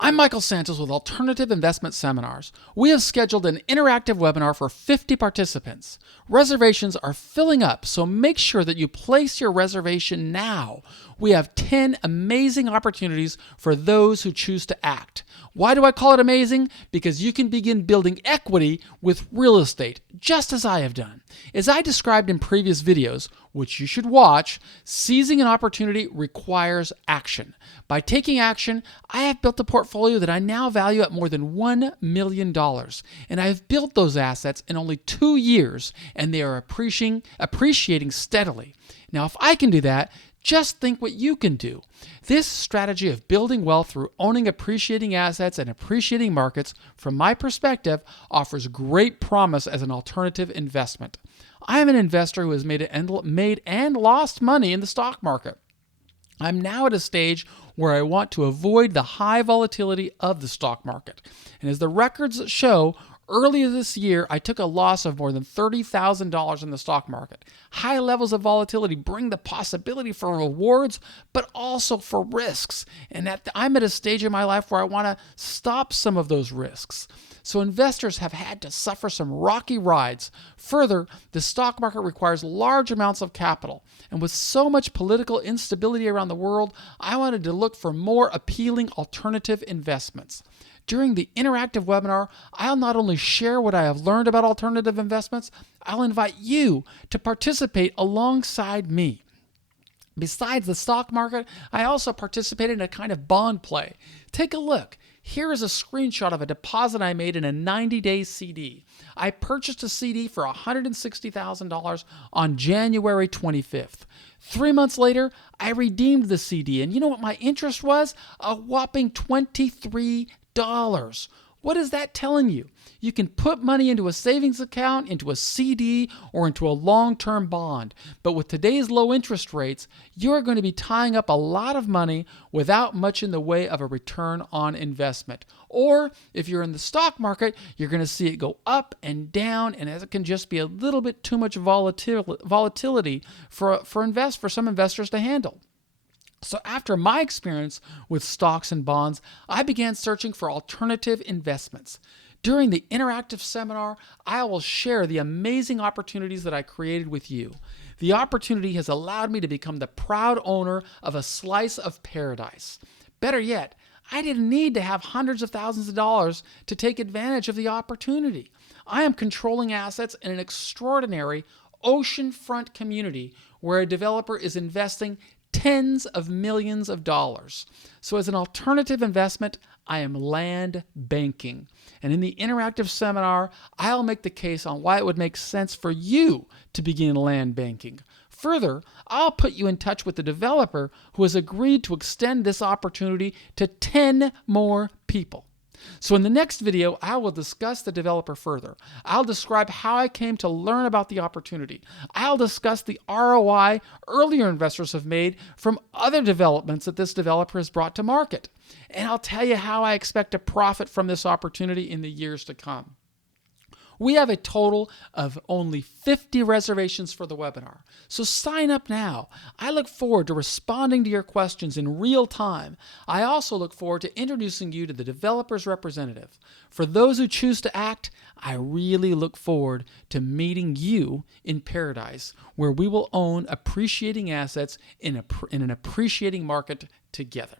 I'm Michael Santos with Alternative Investment Seminars. We have scheduled an interactive webinar for 50 participants. Reservations are filling up, so make sure that you place your reservation now. We have 10 amazing opportunities for those who choose to act. Why do I call it amazing? Because you can begin building equity with real estate, just as I have done. As I described in previous videos, which you should watch, seizing an opportunity requires action. By taking action, I have built a portfolio that I now value at more than $1 million. And I have built those assets in only 2 years, and they are appreciating steadily. Now, if I can do that, just think what you can do. This strategy of building wealth through owning appreciating assets and appreciating markets, from my perspective, offers great promise as an alternative investment. I am an investor who has made and lost money in the stock market. I'm now at a stage where I want to avoid the high volatility of the stock market. And as the records show, earlier this year, I took a loss of more than $30,000 in the stock market. High levels of volatility bring the possibility for rewards, but also for risks. And I'm at a stage in my life where I want to stop some of those risks. So investors have had to suffer some rocky rides. Further, the stock market requires large amounts of capital. And with so much political instability around the world, I wanted to look for more appealing alternative investments. During the interactive webinar, I'll not only share what I have learned about alternative investments, I'll invite you to participate alongside me. Besides the stock market, I also participated in a kind of bond play. Take a look. Here is a screenshot of a deposit I made in a 90-day CD. I purchased a CD for $160,000 on January 25th. 3 months later, I redeemed the CD, and you know what my interest was? A whopping $23. What is that telling you? You can put money into a savings account, into a CD, or into a long-term bond. But with today's low interest rates, you're going to be tying up a lot of money without much in the way of a return on investment. Or if you're in the stock market, you're going to see it go up and down, and it can just be a little bit too much volatility for some investors to handle. So after my experience with stocks and bonds, I began searching for alternative investments. During the interactive seminar, I will share the amazing opportunities that I created with you. The opportunity has allowed me to become the proud owner of a slice of paradise. Better yet, I didn't need to have hundreds of thousands of dollars to take advantage of the opportunity. I am controlling assets in an extraordinary oceanfront community where a developer is investing tens of millions of dollars. So as an alternative investment, I am land banking. And in the interactive seminar, I'll make the case on why it would make sense for you to begin land banking. Further, I'll put you in touch with the developer who has agreed to extend this opportunity to 10 more people. So in the next video, I will discuss the developer further. I'll describe how I came to learn about the opportunity. I'll discuss the ROI earlier investors have made from other developments that this developer has brought to market. And I'll tell you how I expect to profit from this opportunity in the years to come. We have a total of only 50 reservations for the webinar, so sign up now. I look forward to responding to your questions in real time. I also look forward to introducing you to the developer's representative. For those who choose to act, I really look forward to meeting you in paradise, where we will own appreciating assets in an appreciating market together.